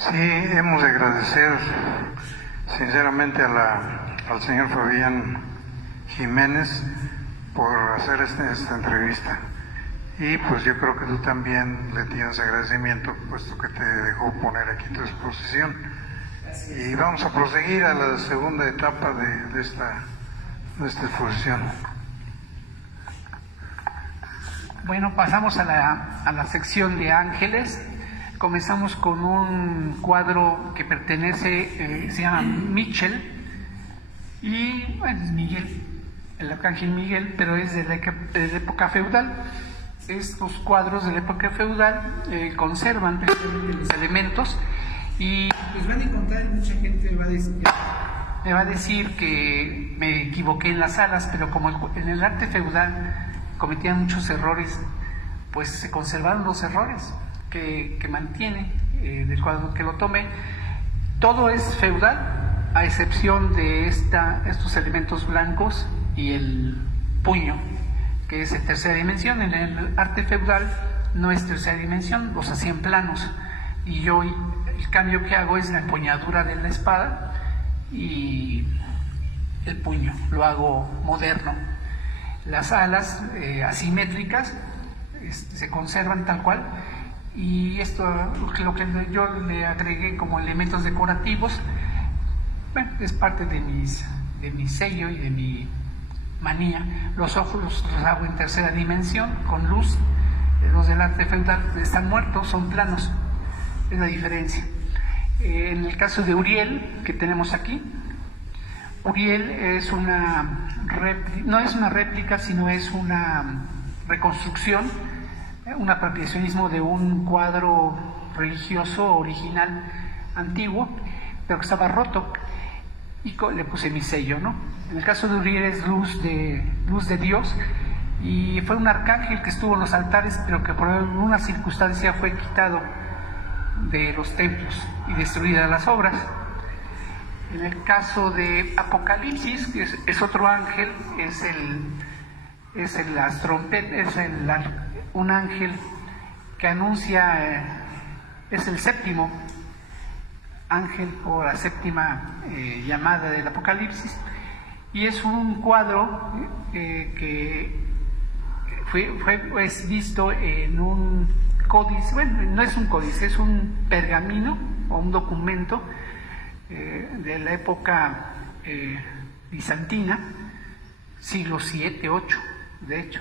Sí, hemos de agradecer sinceramente al señor Fabián Jiménez por hacer esta entrevista. Y pues yo creo que tú también le tienes agradecimiento, puesto que te dejó poner aquí tu exposición. Y vamos a proseguir a la segunda etapa de esta exposición. Bueno, pasamos a la sección de ángeles. Comenzamos con un cuadro que pertenece, se llama Michel, y bueno, es Miguel, el arcángel Miguel, pero es de la época feudal. Estos cuadros de la época feudal conservan los elementos, y pues van a encontrar, mucha gente me va a decir que me equivoqué en las salas, pero como en el arte feudal cometían muchos errores, pues se conservaron los errores que mantiene del cuadro que lo tomé. Todo es feudal, a excepción de estos elementos blancos y el puño, que es en tercera dimensión. En el arte feudal no es tercera dimensión, los hacían planos, y yo el cambio que hago es la empuñadura de la espada y el puño, lo hago moderno. Las alas asimétricas se conservan tal cual, y esto, lo que yo le agregué como elementos decorativos, bueno, es parte de mi sello y de mi manía. Los ojos los hago en tercera dimensión, con luz. Los del arte feudal están muertos, son planos, es la diferencia. En el caso de Uriel, que tenemos aquí, Uriel es no es una réplica, sino es una reconstrucción, un apropiacionismo de un cuadro religioso original antiguo, pero que estaba roto, y le puse mi sello, ¿no? En el caso de Uriel es luz de Dios, y fue un arcángel que estuvo en los altares, pero que por alguna circunstancia fue quitado de los templos y destruidas las obras. En el caso de Apocalipsis, que es otro ángel, es un ángel que anuncia, es el séptimo ángel o la séptima llamada del Apocalipsis, y es un cuadro que fue visto en un códice. Bueno, no es un códice, es un pergamino o un documento de la época bizantina, siglo 7, 8 de hecho,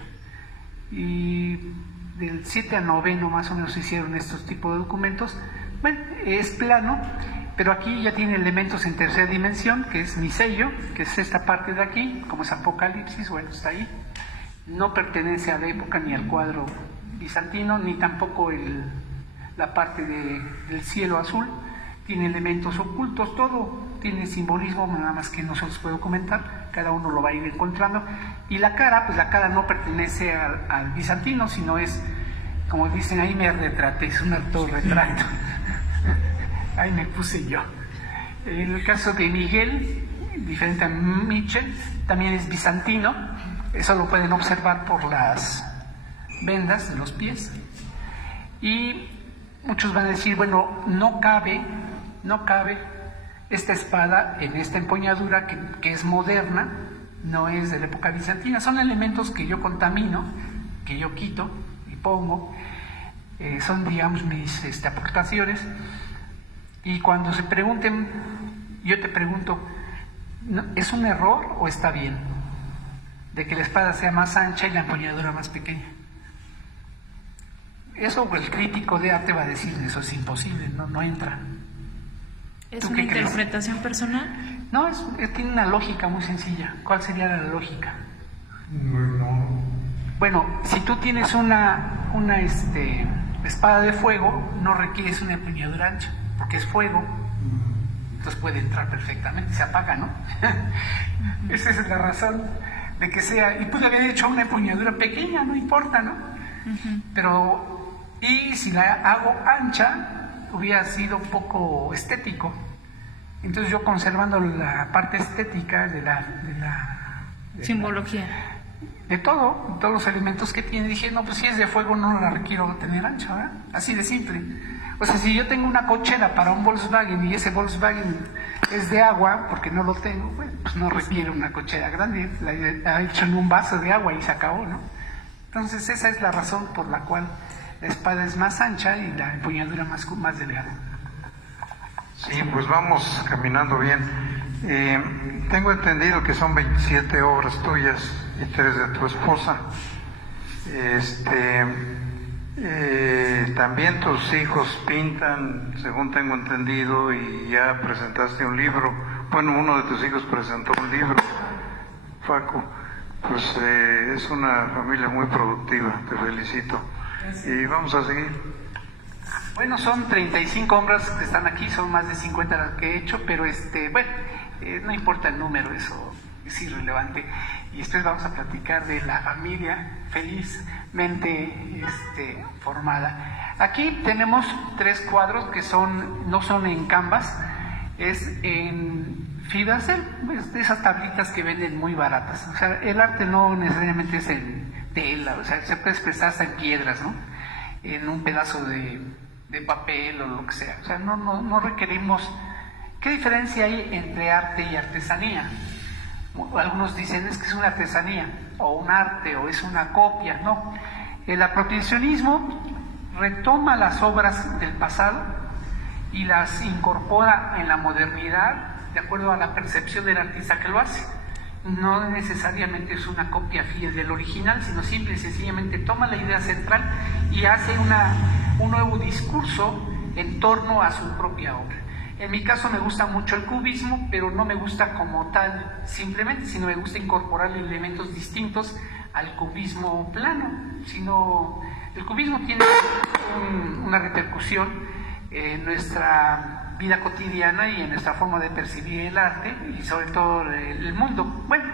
y del 7 a 9 más o menos se hicieron estos tipos de documentos. Bueno, es plano, pero aquí ya tiene elementos en tercera dimensión, que es mi sello, que es esta parte de aquí, como es Apocalipsis. Bueno, está ahí. No pertenece a la época ni al cuadro bizantino, ni tampoco la parte del cielo azul. Tiene elementos ocultos, todo tiene simbolismo, nada más que no se los puedo comentar, cada uno lo va a ir encontrando. Y la cara, pues la cara no pertenece al bizantino, sino es, como dicen, ahí me retraté, es un autorretrato. Ahí me puse yo. En el caso de Miguel, diferente a Michel, también es bizantino. Eso lo pueden observar por las vendas de los pies. Y muchos van a decir, bueno, no cabe esta espada en esta empuñadura que es moderna, no es de la época bizantina. Son elementos que yo contamino, que yo quito y pongo, son, digamos, mis aportaciones. Y cuando se pregunten, yo te pregunto, ¿es un error o está bien? De que la espada sea más ancha y la empuñadura más pequeña. Eso el crítico de arte va a decir, eso es imposible, no entra. ¿Es una interpretación personal? No, tiene una lógica muy sencilla. ¿Cuál sería la lógica? Bueno, si tú tienes una espada de fuego, no requieres una empuñadura ancha, porque es fuego. Entonces puede entrar perfectamente, se apaga, ¿no? Esa es la razón de que sea. Y pude haber hecho una empuñadura pequeña, no importa, ¿no? Pero, y si la hago ancha, hubiera sido poco estético. Entonces yo, conservando la parte estética de la simbología de todos los elementos que tiene, dije, no, pues si es de fuego no la requiero tener ancha, ¿verdad? Así de simple. O sea, si yo tengo una cochera para un Volkswagen y ese Volkswagen es de agua, porque no lo tengo, bueno, pues no requiere una cochera grande, la ha hecho en un vaso de agua y se acabó, ¿no? Entonces esa es la razón por la cual la espada es más ancha y la empuñadura más delgada. Sí, pues vamos caminando bien. Tengo entendido que son 27 obras tuyas y 3 de tu esposa. También tus hijos pintan, según tengo entendido, y ya presentaste un libro. Bueno, uno de tus hijos presentó un libro, Facu. Pues es una familia muy productiva, te felicito. Y vamos a seguir. Bueno, son 35 obras que están aquí, son más de 50 las que he hecho, pero bueno, no importa el número, eso es irrelevante. Y después vamos a platicar de la familia felizmente formada. Aquí tenemos 3 cuadros que no son en canvas, es en Fidacel, de esas tablitas que venden muy baratas. O sea, el arte no necesariamente es en tela, o sea, se puede expresar hasta en piedras, ¿no? En un pedazo de papel o lo que sea. O sea, no requerimos... ¿Qué diferencia hay entre arte y artesanía? Algunos dicen es que es una artesanía o un arte o es una copia. No, el apropiacionismo retoma las obras del pasado y las incorpora en la modernidad de acuerdo a la percepción del artista que lo hace. No necesariamente es una copia fiel del original, sino simple y sencillamente toma la idea central y hace un nuevo discurso en torno a su propia obra. En mi caso me gusta mucho el cubismo, pero no me gusta como tal simplemente, sino me gusta incorporar elementos distintos al cubismo plano. Sino el cubismo tiene una repercusión en nuestra vida cotidiana y en nuestra forma de percibir el arte y sobre todo el mundo. Bueno,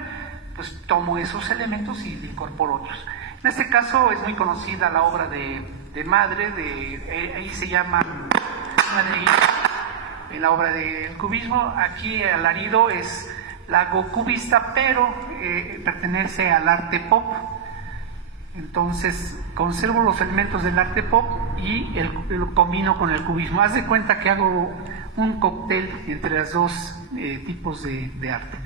pues tomo esos elementos y incorporo otros. En este caso es muy conocida la obra de Madre, ahí se llama Madre, en la obra del cubismo. Aquí Alarido es lago cubista, pero pertenece al arte pop. Entonces conservo los elementos del arte pop y lo combino con el cubismo. Haz de cuenta que hago un cóctel entre los dos tipos de arte.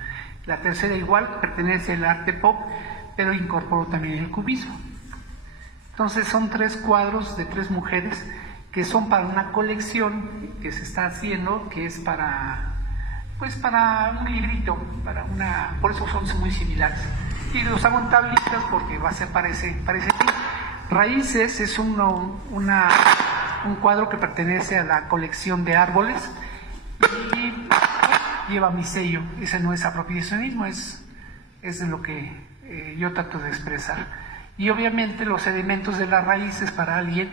La tercera igual pertenece al arte pop, pero incorporo también el cubismo. Entonces son 3 cuadros de 3 mujeres que son para una colección que se está haciendo, que es para un librito, por eso son muy similares. Y los hago en tablitas porque parece aquí. Raíces es un cuadro que pertenece a la colección de árboles y lleva mi sello. Ese no es apropiacionismo, es de lo que yo trato de expresar. Y obviamente los elementos de las raíces para alguien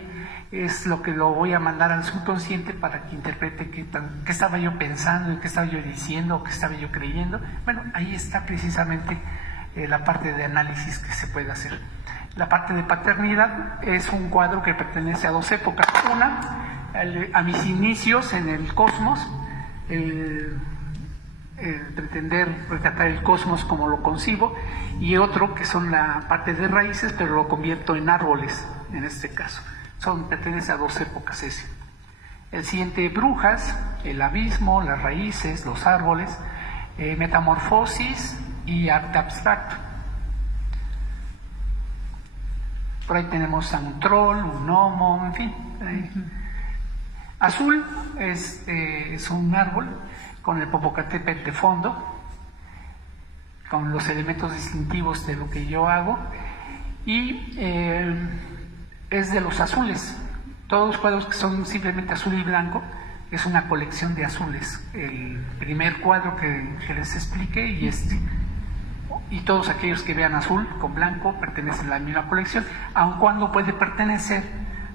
es lo que lo voy a mandar al subconsciente para que interprete qué estaba yo pensando, qué estaba yo diciendo, qué estaba yo creyendo. Bueno, ahí está precisamente la parte de análisis que se puede hacer. La parte de paternidad es un cuadro que pertenece a 2 épocas. Una, a mis inicios en el cosmos, el pretender retratar el cosmos como lo concibo, y otro que son la parte de raíces, pero lo convierto en árboles en este caso. Pertenece a 2 épocas ese. El siguiente, brujas, el abismo, las raíces, los árboles, metamorfosis y arte abstracto. Por ahí tenemos a un troll, un gnomo, en fin. Azul es un árbol con el Popocatépetl de fondo, con los elementos distintivos de lo que yo hago, y es de los azules. Todos los cuadros que son simplemente azul y blanco es una colección de azules. El primer cuadro que les expliqué y todos aquellos que vean azul con blanco pertenecen a la misma colección, aun cuando puede pertenecer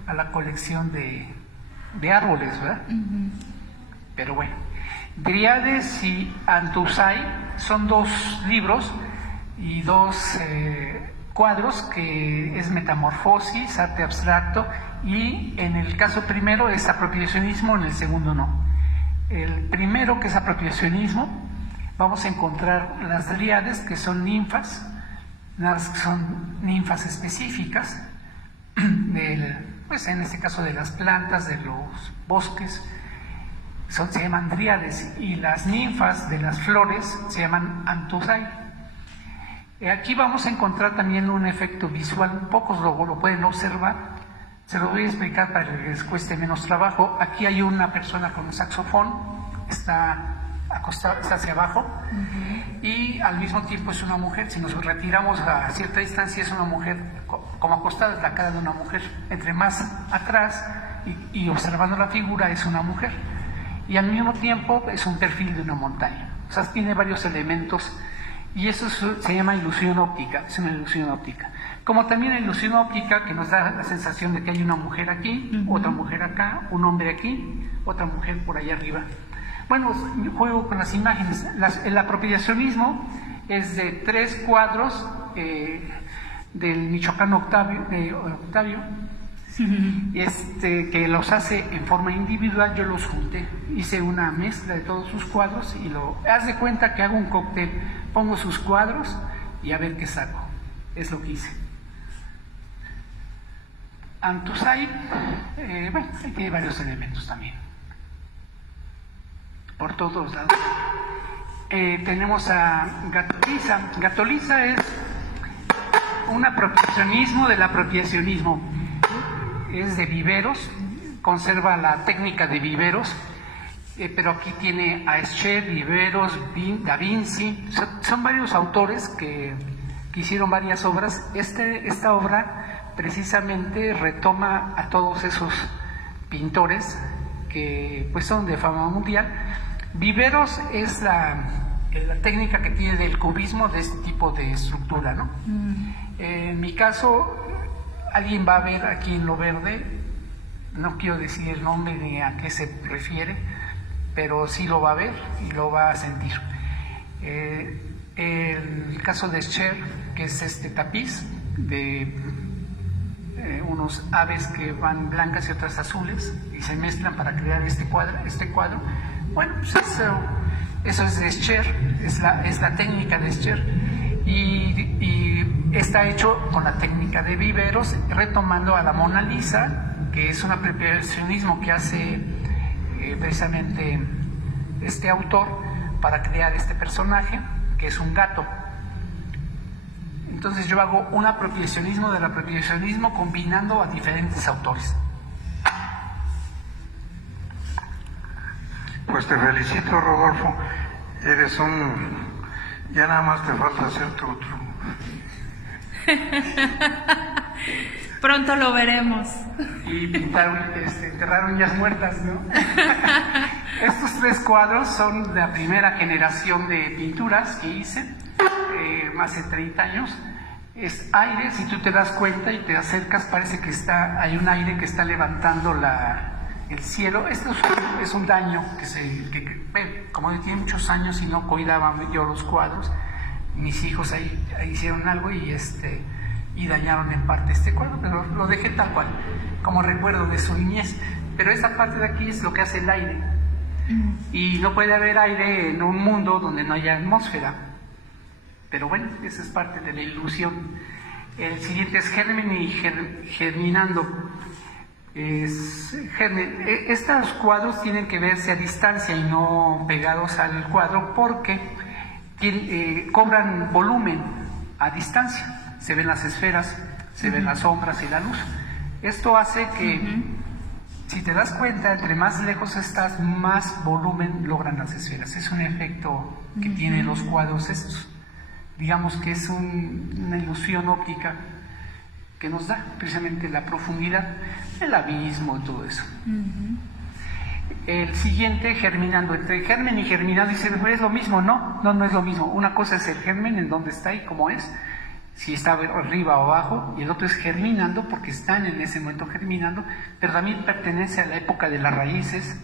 a la colección de árboles, ¿verdad? Pero bueno, Dríades y Antusai son 2 libros y 2 cuadros, que es metamorfosis, arte abstracto, y en el caso primero es apropiacionismo, en el segundo no. El primero, que es apropiacionismo, vamos a encontrar las dríades, que son ninfas, son ninfas específicas pues en este caso de las plantas, de los bosques, se llaman dríades, y las ninfas de las flores se llaman anthusai. Aquí vamos a encontrar también un efecto visual, pocos lo pueden observar, se lo voy a explicar para que les cueste menos trabajo. Aquí hay una persona con un saxofón, está acostada, está hacia abajo, y al mismo tiempo es una mujer. Si nos retiramos a cierta distancia, es una mujer como acostada, es la cara de una mujer. Entre más atrás y observando la figura, es una mujer, y al mismo tiempo es un perfil de una montaña. O sea, tiene varios elementos, y eso se llama ilusión óptica, es una ilusión óptica. Como también la ilusión óptica que nos da la sensación de que hay una mujer aquí, otra mujer acá, un hombre aquí, otra mujer por allá arriba. Bueno, juego con las imágenes. El apropiacionismo es de 3 cuadros del michoacano Octavio, que los hace en forma individual. Yo los junté, hice una mezcla de todos sus cuadros y haz de cuenta que hago un cóctel, pongo sus cuadros y a ver qué saco. Es lo que hice. Anthusai, bueno, ahí tiene varios elementos también, por todos lados. Tenemos a Gatoliza. Gatoliza es un apropiacionismo del apropiacionismo. Es de viveros, conserva la técnica de viveros, pero aquí tiene a Escher, Viveros, Da Vinci. Son varios autores que hicieron varias obras. Esta obra precisamente retoma a todos esos pintores que pues son de fama mundial. Viveros es la técnica que tiene del cubismo, de este tipo de estructura, ¿no? En mi caso, alguien va a ver aquí en lo verde, no quiero decir el nombre ni a qué se refiere, pero sí lo va a ver y lo va a sentir. El caso de Escher, que es este tapiz de unos aves que van blancas y otras azules y se mezclan para crear este cuadro. Bueno, pues eso es de Escher, es la técnica de Escher, y está hecho con la técnica de Viveros, retomando a la Mona Lisa, que es un apropiacionismo que hace precisamente este autor para crear este personaje, que es un gato. Entonces yo hago un apropiacionismo del apropiacionismo combinando a diferentes autores. Pues te felicito, Rodolfo. Eres ya nada más te falta hacer tu... Pronto lo veremos. Y pintar, enterrar uñas muertas, ¿no? Estos 3 cuadros son de la primera generación de pinturas que hice, más de 30 años. Es aire, si tú te das cuenta y te acercas, parece que hay un aire que está levantando el cielo. Esto es un daño como tiene muchos años y no cuidaba yo los cuadros, mis hijos ahí hicieron algo y dañaron en parte este cuadro, pero lo dejé tal cual, como recuerdo de su niñez. Pero esta parte de aquí es lo que hace el aire, y no puede haber aire en un mundo donde no haya atmósfera. Pero bueno, esa es parte de la ilusión. El siguiente es Germen y Germinando. Estos cuadros tienen que verse a distancia y no pegados al cuadro, porque cobran volumen a distancia. Se ven las esferas, se ven las sombras y la luz. Esto hace que, si te das cuenta, entre más lejos estás, más volumen logran las esferas. Es un efecto que tienen los cuadros estos. Digamos que es una ilusión óptica que nos da precisamente la profundidad, el abismo y todo eso. El siguiente, Germinando. Entre germen y germinado, dice, ¿es lo mismo? No es lo mismo. Una cosa es el germen, en dónde está y cómo es, si está arriba o abajo, y el otro es germinando, porque están en ese momento germinando, pero también pertenece a la época de las raíces,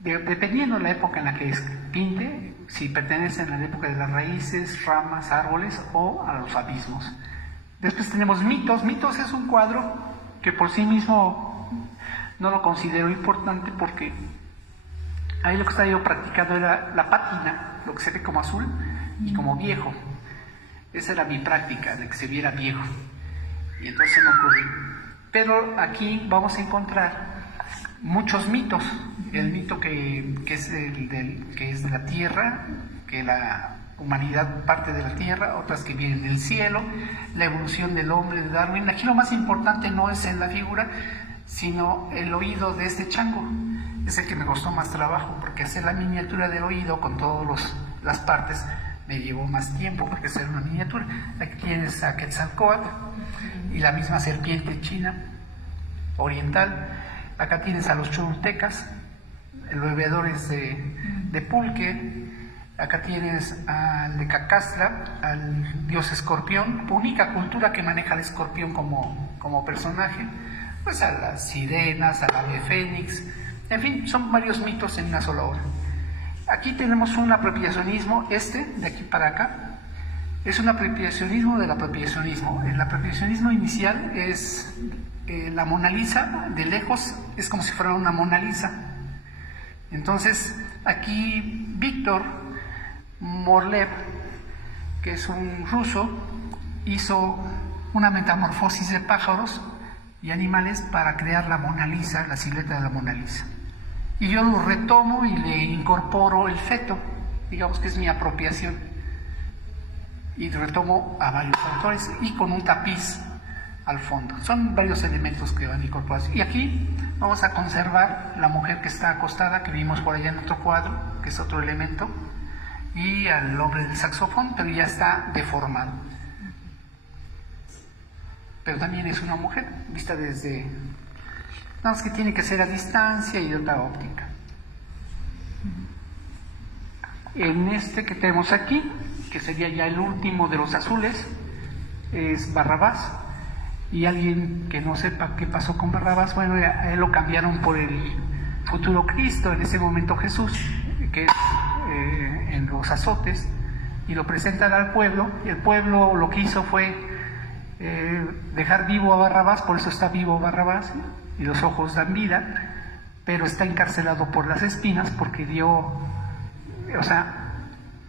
dependiendo de la época en la que pinte, si pertenecen a la época de las raíces, ramas, árboles o a los abismos. Después tenemos Mitos. Mitos es un cuadro que por sí mismo no lo considero importante, porque ahí lo que estaba yo practicando era la pátina, lo que se ve como azul y como viejo. Esa era mi práctica, de que se viera viejo. Y entonces me ocurrió, Pero aquí vamos a encontrar muchos mitos. El mito que es de la tierra, que la humanidad parte de la tierra, otras que vienen del cielo, la evolución del hombre de Darwin. Aquí lo más importante no es en la figura, sino el oído de este chango. Es el que me costó más trabajo, porque hacer la miniatura del oído con todas las partes me llevó más tiempo, porque hacer una miniatura. Aquí tienes a Quetzalcóatl y la misma serpiente china oriental. Acá tienes a los cholultecas, los bebedores de pulque. Acá tienes al de Cacastra, al dios escorpión, única cultura que maneja al escorpión como personaje. Pues a las sirenas, al ave fénix, en fin, son varios mitos en una sola obra. Aquí tenemos un apropiacionismo, de aquí para acá, es un apropiacionismo del apropiacionismo. El apropiacionismo inicial es la Mona Lisa, de lejos es como si fuera una Mona Lisa. Entonces, aquí Víctor Morlev, que es un ruso, hizo una metamorfosis de pájaros y animales para crear la Mona Lisa, la silueta de la Mona Lisa. Y yo lo retomo y le incorporo el feto, digamos que es mi apropiación. Y retomo a varios autores y con un tapiz al fondo. Son varios elementos que van incorporados. Y aquí vamos a conservar la mujer que está acostada, que vimos por allá en otro cuadro, que es otro elemento, y al hombre del saxofón, pero ya está deformado. Pero también es una mujer, vista desde... Nada más que tiene que ser a distancia y de otra óptica. En este que tenemos aquí, que sería ya el último de los azules, es Barrabás. Y alguien que no sepa qué pasó con Barrabás, bueno, a él lo cambiaron por el futuro Cristo, en ese momento Jesús, que es en los azotes, y lo presentan al pueblo, y el pueblo lo que hizo fue dejar vivo a Barrabás, por eso está vivo Barrabás, y los ojos dan vida, pero está encarcelado por las espinas porque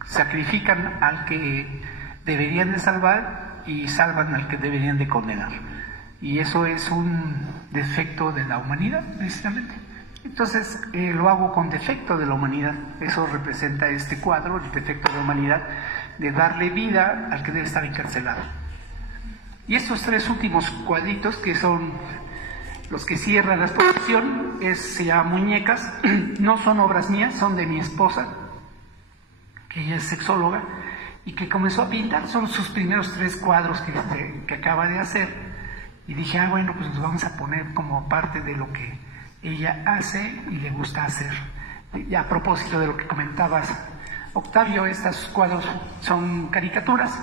sacrifican al que deberían de salvar y salvan al que deberían de condenar. Y eso es un defecto de la humanidad, precisamente. Entonces lo hago con defecto de la humanidad. Eso representa este cuadro, el defecto de la humanidad, de darle vida al que debe estar encarcelado. Y estos tres últimos cuadritos, que son los que cierran la exposición, se llama Muñecas. No son obras mías, son de mi esposa, que ella es sexóloga, y que comenzó a pintar. Son sus primeros 3 cuadros que acaba de hacer. Y dije, bueno, pues los vamos a poner como parte de lo que ella hace y le gusta hacer. Y a propósito de lo que comentabas, Octavio, estos cuadros son caricaturas,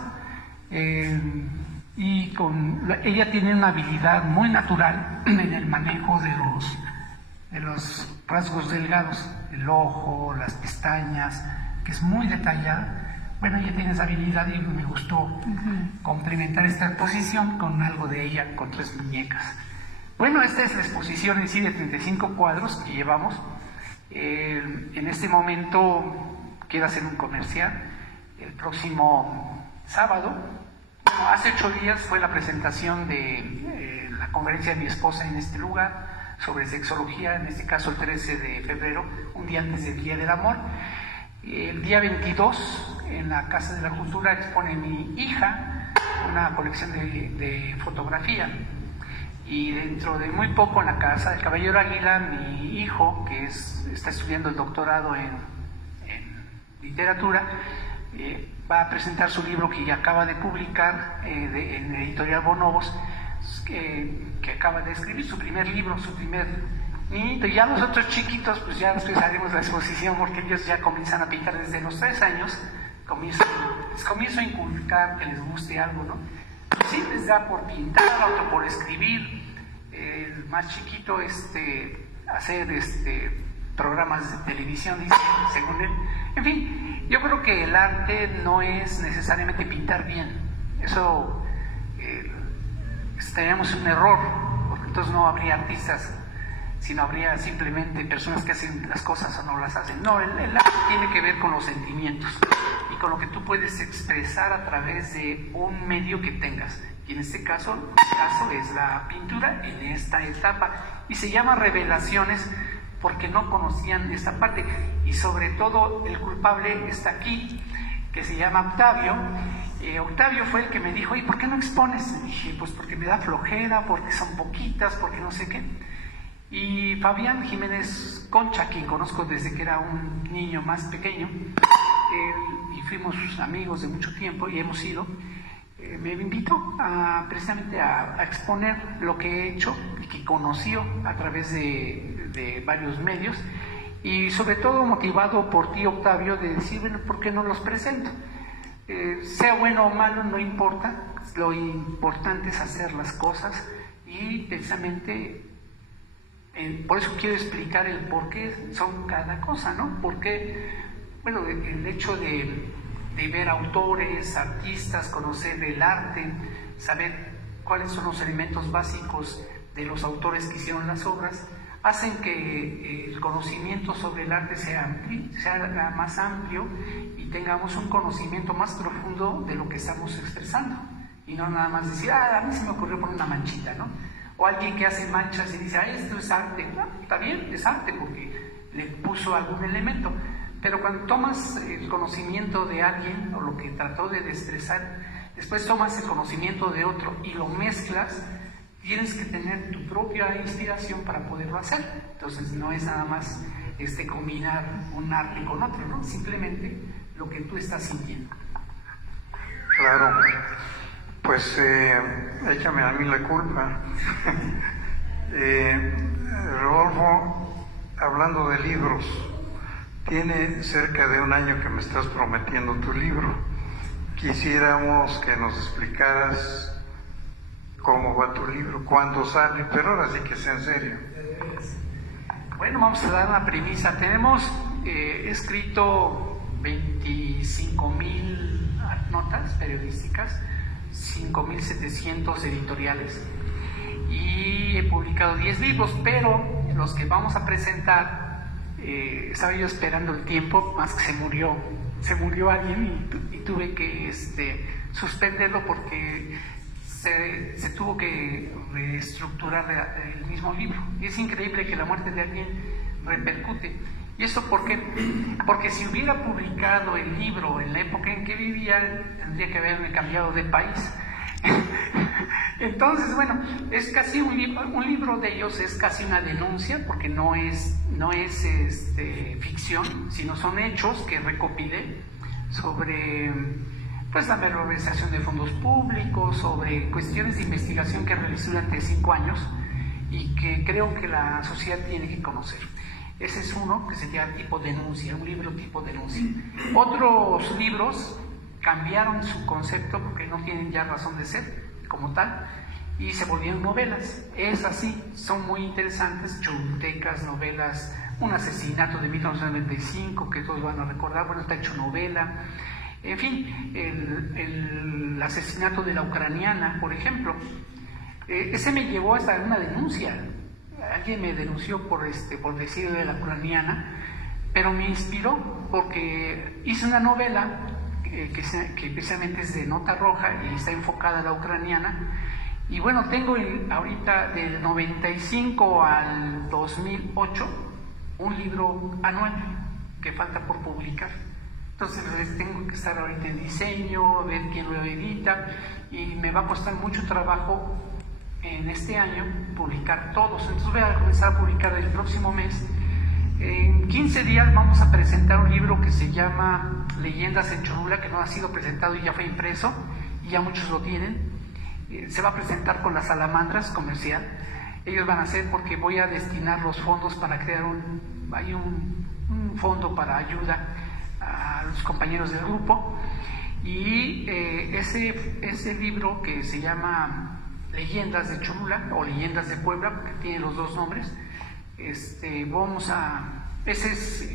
y ella tiene una habilidad muy natural en el manejo de los rasgos delgados, el ojo, las pestañas, que es muy detallada. Bueno, ella tiene esa habilidad y me gustó complementar esta exposición con algo de ella, con 3 muñecas. Bueno, esta es la exposición en sí de 35 cuadros que llevamos. En este momento quiero hacer un comercial. El próximo sábado, hace 8 días fue la presentación de la conferencia de mi esposa en este lugar sobre sexología, en este caso el 13 de febrero, un día antes del Día del Amor. El día 22, en la Casa de la Cultura, expone mi hija una colección de fotografía. Y dentro de muy poco, en la Casa del Caballero Águila, mi hijo, que está estudiando el doctorado en literatura, va a presentar su libro que ya acaba de publicar en Editorial Bonobos, que acaba de escribir su primer libro, su primer niñito. Y ya los otros chiquitos, pues ya después haremos la exposición, porque ellos ya comienzan a pintar desde los 3 años. Les comienzo a inculcar que les guste algo, ¿no? Sí, les da por pintar, otro por escribir. El más chiquito, hacer programas de televisión, según él. En fin, yo creo que el arte no es necesariamente pintar bien. Eso tenemos un error, porque entonces no habría artistas, sino habría simplemente personas que hacen las cosas o no las hacen. No, el arte tiene que ver con los sentimientos y con lo que tú puedes expresar a través de un medio que tengas, y en este caso es la pintura en esta etapa, y se llama Revelaciones porque no conocían esta parte, y sobre todo el culpable está aquí, que se llama Octavio. Octavio fue el que me dijo, ¿y por qué no expones? Y dije, pues porque me da flojera, porque son poquitas, porque no sé qué. Y Fabián Jiménez Concha, quien conozco desde que era un niño más pequeño, y fuimos amigos de mucho tiempo y hemos ido, me invitó precisamente a exponer lo que he hecho y que conoció a través de varios medios, y sobre todo motivado por ti, Octavio, de decir, bueno, ¿por qué no los presento? Sea bueno o malo, no importa, lo importante es hacer las cosas, y precisamente por eso quiero explicar el por qué son cada cosa, ¿no? Porque, bueno, el hecho de ver autores, artistas, conocer el arte, saber cuáles son los elementos básicos de los autores que hicieron las obras, hacen que el conocimiento sobre el arte sea más amplio y tengamos un conocimiento más profundo de lo que estamos expresando, y no nada más decir, a mí se me ocurrió por una manchita, ¿no? O alguien que hace manchas y dice, esto es arte. No, está bien, es arte porque le puso algún elemento. Pero cuando tomas el conocimiento de alguien o lo que trató de expresar, después tomas el conocimiento de otro y lo mezclas, tienes que tener tu propia inspiración para poderlo hacer. Entonces no es nada más combinar un arte con otro, ¿no? Simplemente lo que tú estás sintiendo. Claro. Pues échame a mí la culpa. Rodolfo, hablando de libros, tiene cerca de un año que me estás prometiendo tu libro. Quisiéramos que nos explicaras cómo va tu libro, cuándo sale, pero ahora sí que sea en serio. Bueno, vamos a dar una premisa. Tenemos escrito 25,000 notas periodísticas, 5,700 editoriales, y he publicado 10 libros, pero los que vamos a presentar, estaba yo esperando el tiempo, más que se murió alguien y tuve que suspenderlo porque se tuvo que reestructurar el mismo libro, y es increíble que la muerte de alguien repercute. ¿Y esto por qué? Porque si hubiera publicado el libro en la época en que vivía, tendría que haberme cambiado de país. Entonces, bueno, es casi un libro de ellos es casi una denuncia, porque no es ficción, sino son hechos que recopilé sobre pues la malversación de fondos públicos, sobre cuestiones de investigación que realicé durante 5 años y que creo que la sociedad tiene que conocer. Ese es uno que se llama tipo denuncia, un libro tipo denuncia. Otros libros cambiaron su concepto porque no tienen ya razón de ser como tal y se volvieron novelas. Es así, son muy interesantes, chultecas, novelas, un asesinato de 1995 que todos van a recordar, bueno, está hecho novela. En fin, el asesinato de la ucraniana, por ejemplo, ese me llevó hasta una denuncia. Alguien me denunció por decir de la ucraniana, pero me inspiró porque hice una novela que precisamente es de nota roja y está enfocada a la ucraniana. Y bueno, tengo ahorita del 95 al 2008 un libro anual que falta por publicar. Entonces les tengo que estar ahorita en diseño, ver quién lo edita, y me va a costar mucho trabajo en este año publicar todos. Entonces voy a comenzar a publicar el próximo mes. En 15 días vamos a presentar un libro que se llama Leyendas en Cholula, que no ha sido presentado y ya fue impreso, y ya muchos lo tienen. Se va a presentar con las Salamandras comercial. Ellos van a hacer, porque voy a destinar los fondos para crear un fondo para ayuda a los compañeros del grupo, y ese libro que se llama Leyendas de Cholula o Leyendas de Puebla, porque tiene los dos nombres, ese es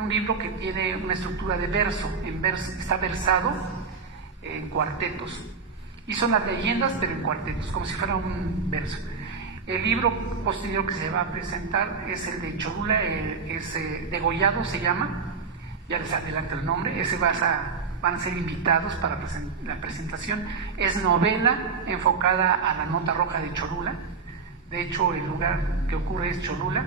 un libro que tiene una estructura de verso, está versado en cuartetos, y son las leyendas pero en cuartetos, como si fuera un verso. El libro posterior que se va a presentar es el de Cholula, Degollado se llama, ya les adelanto el nombre. Ese va van a ser invitados para la presentación. Es novela enfocada a la Nota Roja de Cholula. De hecho, el lugar que ocurre es Cholula.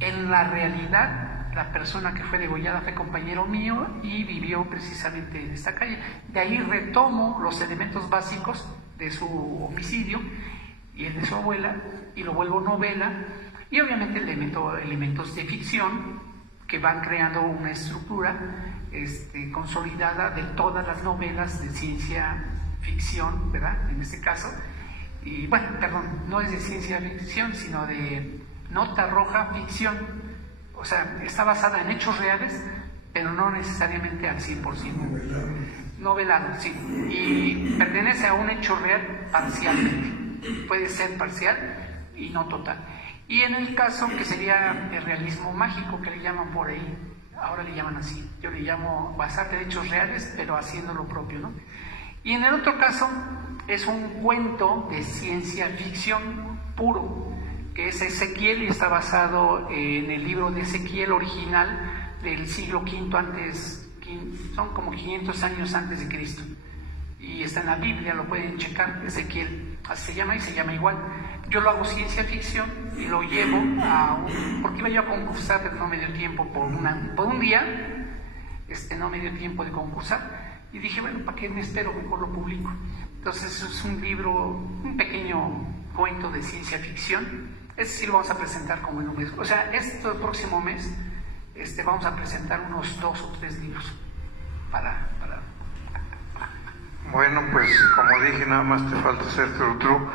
En la realidad, la persona que fue degollada fue compañero mío y vivió precisamente en esta calle. De ahí retomo los elementos básicos de su homicidio y el de su abuela y lo vuelvo novela, y obviamente elementos de ficción que van creando una estructura consolidada de todas las novelas de ciencia ficción, ¿verdad? En este caso. Y bueno, perdón, no es de ciencia ficción, sino de Nota Roja ficción. O sea, está basada en hechos reales, pero no necesariamente al 100%. Novelado, sí. Y pertenece a un hecho real parcialmente. Puede ser parcial y no total. Y en el caso que sería el realismo mágico, que le llaman por ahí, ahora le llaman así. Yo le llamo basarte en hechos reales, pero haciendo lo propio, ¿no? Y en el otro caso es un cuento de ciencia ficción puro, que es Ezequiel y está basado en el libro de Ezequiel original del siglo V antes, son como 500 años antes de Cristo. Y está en la Biblia, lo pueden checar, Ezequiel, así se llama y se llama igual. Yo lo hago ciencia ficción y lo llevo porque iba yo a concursar, pero no me dio tiempo por un día, no me dio tiempo de concursar. Y dije, bueno, ¿para qué me espero? Mejor lo publico. Entonces es un libro, un pequeño cuento de ciencia ficción. Ese sí lo vamos a presentar como en un mes. O sea, este próximo mes vamos a presentar unos 2 o 3 libros para... Bueno, pues como dije, nada más te falta hacer tru.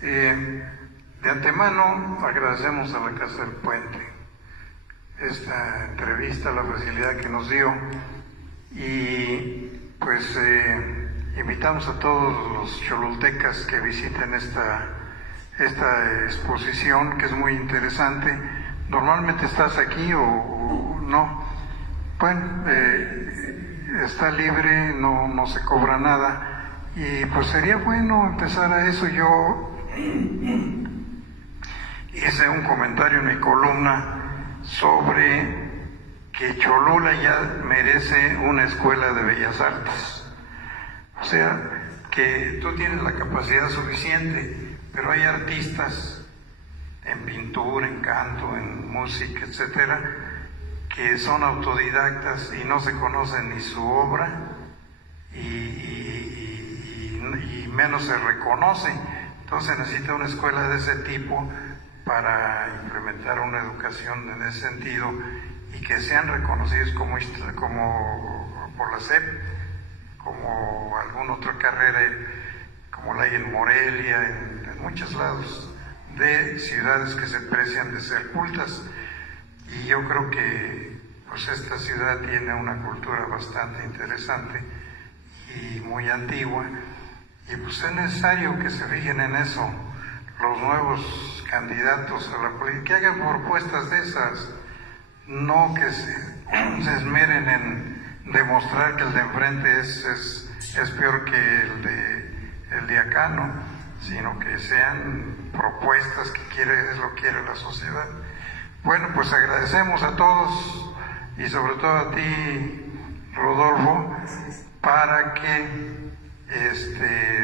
De antemano agradecemos a la Casa del Puente esta entrevista, la facilidad que nos dio, y pues invitamos a todos los cholultecas que visiten esta exposición, que es muy interesante. Normalmente estás aquí o no. Bueno, está libre, no se cobra nada, y pues sería bueno empezar a eso. Yo hice un comentario en mi columna sobre que Cholula ya merece una escuela de bellas artes. O sea, que tú tienes la capacidad suficiente, pero hay artistas en pintura, en canto, en música, etcétera, que son autodidactas y no se conocen ni su obra y menos se reconoce. Entonces necesita una escuela de ese tipo para implementar una educación en ese sentido y que sean reconocidos como por la SEP, como alguna otra carrera, como la hay en Morelia, en muchos lados de ciudades que se precian de ser cultas. Y yo creo que pues esta ciudad tiene una cultura bastante interesante y muy antigua, y pues es necesario que se fijen en eso los nuevos candidatos a la política, que hagan propuestas de esas, no que se esmeren en demostrar que el de enfrente es peor que el de acá, ¿no? Sino que sean propuestas que es lo que quiere la sociedad. Bueno, pues agradecemos a todos y sobre todo a ti, Rodolfo, para que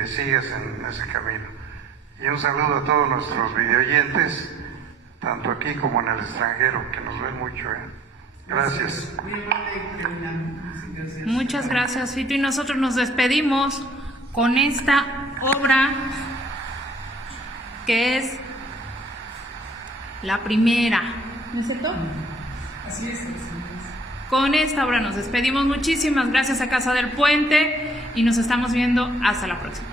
sigas en ese camino. Y un saludo a todos nuestros videoyentes, tanto aquí como en el extranjero, que nos ven mucho. Gracias. Muchas gracias, Fito. Y nosotros nos despedimos con esta obra que es la primera. ¿No es cierto? Así es. Con esta obra nos despedimos. Muchísimas gracias a Casa del Puente y nos estamos viendo hasta la próxima.